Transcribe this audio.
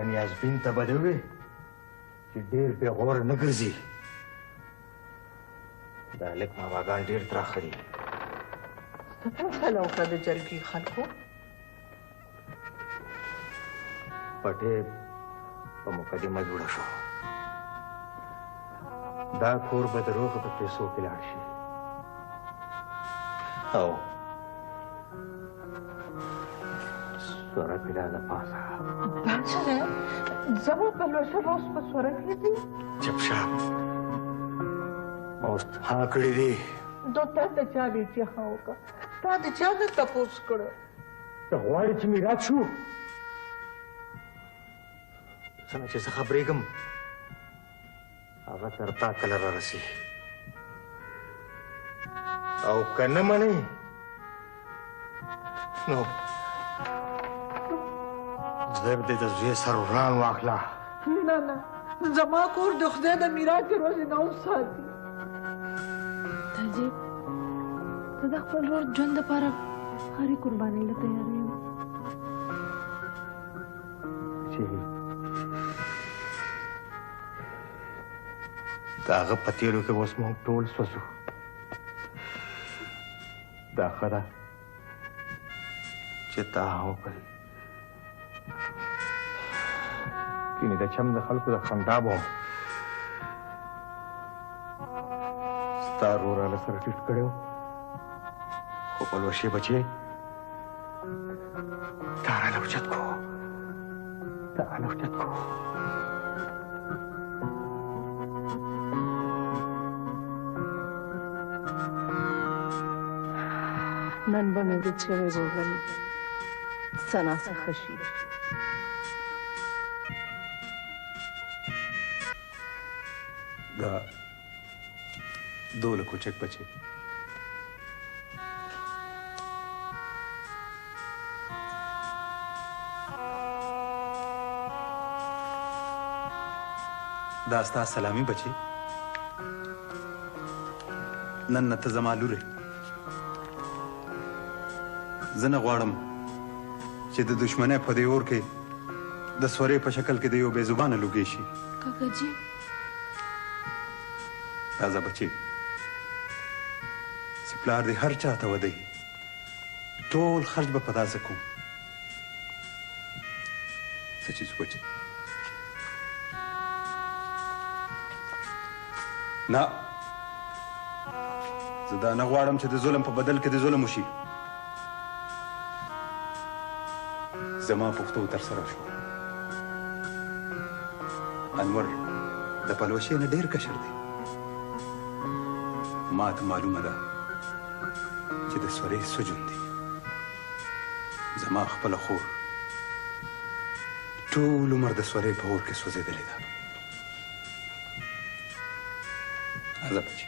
که نیازبین ته به دې وې چې ډېر بې غوره نه ګرځي. دا هلک ماماګان ډېر تراخه دي. ته فیصله وکړه د جرګې خلکو. پټې په مقدمه جوړه شو. دا کور به د روغ په پیسو کې لاړ شي او سوره پیدا د پاسه. دا څه دی؟ زما پلوشه به اوس په سوره کې دي؟ چپ شه. اوس ها کړي دي. دا تا ته چا دې چې ها وکړه؟ تا د چا نه تپوس کړه؟ ته غواړې چې میراث شو؟ څنګه چې زه خبرېږم هغه تر تا کله رارسي او که نه منې نو زر دې د زوی سر وران واخله. نه نه زما کور د خدای د میراث د ورځې نه وساتي. تاجي زه د خپل ورور ژوند دپاره هرې قربانۍ له تیاره یم. د هغه په تېلو کې اوس موږ ټول سوځو. دا ښه ده چې تا وکړې. کینې د چم د خلکو د خندا به وم. ستا ورور هله سره ټیټ کړی و خو پلوشې بچې تا رانه اوچت کو. نن به مې ورید شوی روغل ثنا څخه شي. دا دوله کوچک بچې دا ستا سلامي بچې. نن نه ته زما لورې. زه نه غواړم چې د دشمنۍ په دې اور کې د سورې په شکل کې د یو بې زبانه لوګی شي. کاکا جي راځه بچې چې پلار دې هر چا ته ودی ټول خرج به په تاسې کوم. څه چیز بچې نه زه دا نه غواړم چې د ظلم په بدل کې د ظلم وشي. زما پښتو ترسره شو. انور د پلوشې نه ډېر کشر دی. ما ته معلومه ده چې د سورې سجن دی. زما خپله خور ټول عمر د سورې په اور کې سوځېدلې ده. راځه بچې